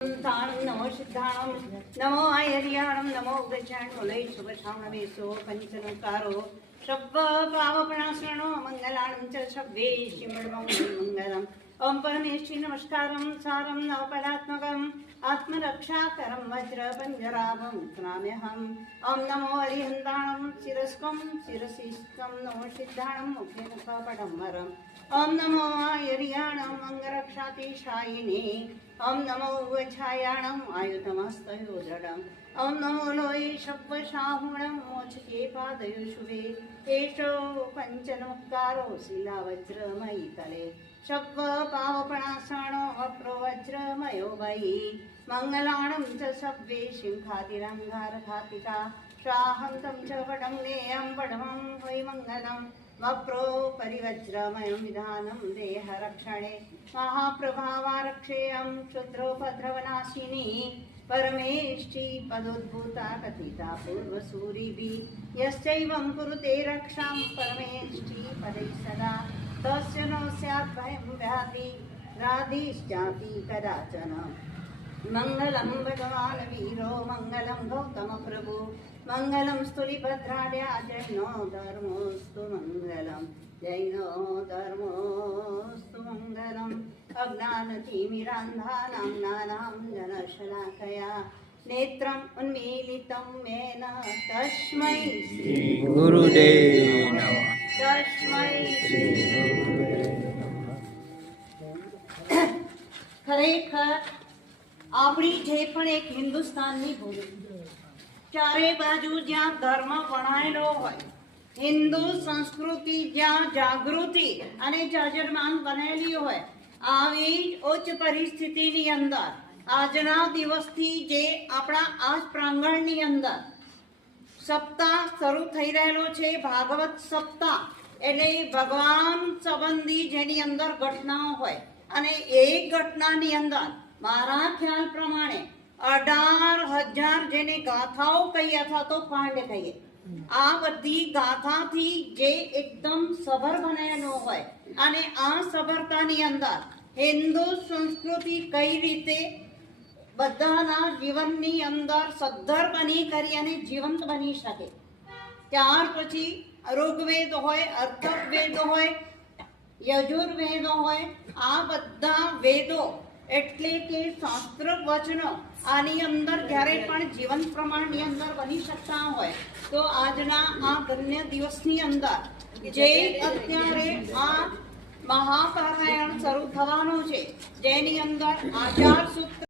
नमो सिद्धाणं नमो आयर्याणं नमो गजानमुलै शुभश्रावणवेशो पञ्चनकारो शब्दभावप्रणाशनो मङ्गलानं च शब्दे शिमण्मङ्गलम् ॐ परमेष्ठी नमस्कारं सारं नवपदात्मकम् आत्मरक्षाकरं वज्रपञ्जराभं कृणाम्यहम् ॐ नमो हरिहन्ताणं शिरस्कं शिरसिस्कं नमो सिद्धाणं मुखे मुखपटं वरम् ॐ नमो आयर्याणं अङ्गरक्षातिशायिने ॐ नमो छायाणम् आयुधमस्तयो दृढम् ॐ नमो लोये शब्दशाहुणं मोचके पादयो शुभे एषो पञ्चनमुक्कारो शिलावज्रमयी तले शब्दपावपणासणो अप्रोवज्रमयो वै मङ्गलाणं च शब्दे सिंहादिरङ्गारघातिका शाहं तं च वडङ्गेयं वडमं वै मङ्गलम् वप्रो परिवज्रमयं विधानं देहरक्षणे महाप्रभावारक्षेयं क्षुद्रोपद्रवनाशिनी परमेष्ठी पदोद्भूता कथिता पूर्वसूरिभिः यश्चैवं कुरुते रक्षां परमेष्ठी पदैः सदा तस्य न स्यात् भयं व्याधि राधिश्चापि कदाचन मङ्गलं भगवान् वीरो मङ्गलं गौतमप्रभु मङ्गलं स्तुलिभद्राड्या जैनो धर्मोऽस्तु मङ्गलं जैनो धर्मोऽस्तु मङ्गलम् अज्ञानतिमिरान्धानां नानां जनशलाकया नेत्रम् उन्मीलितं येन तस्मै श्री गुरुदेव नमः। तस्मै श्री ખરેખર આપણી જે પણ એક હિન્દુસ્તાનની ભૂમિ ચારે બાજુ જ્યાં ધર્મ વણાયેલો હોય હિન્દુ સંસ્કૃતિ જ્યાં જાગૃતિ અને જાજરમાન બનેલી હોય આવી ઉચ્ચ પરિસ્થિતિની અંદર આજના દિવસથી જે આપણા આ પ્રાંગણની અંદર સપ્તાહ શરૂ થઈ રહેલો છે ભાગવત સપ્તાહ એટલે ભગવાન સંબંધી જેની અંદર ઘટનાઓ હોય અને એ ઘટનાની અંદર મારા ખ્યાલ પ્રમાણે 18,000 જેને ગાથાઓ કહીએ અથવા તો કાંડ કહીએ આ બધી ગાથાથી જે એકદમ સભર બનેલો હોય અને આ સભરતાની અંદર હિન્દુ સંસ્કૃતિ કઈ રીતે બધાના જીવનની અંદર સદ્ધર બની કરી અને જીવંત બની શકે ત્યાર પછી ઋગ્વેદ હોય અથર્વવેદ હોય યજુર્વેદો હોય આ બધા વેદો એટલે કે શાસ્ત્ર વચનો આની અંદર જ્યારે પણ જીવન પ્રમાણની અંદર બની શકતા હોય તો આજના આ ધન્ય દિવસની અંદર જે અત્યારે આ મહાપારાયણ શરૂ થવાનું છે જેની અંદર આચાર સૂત્ર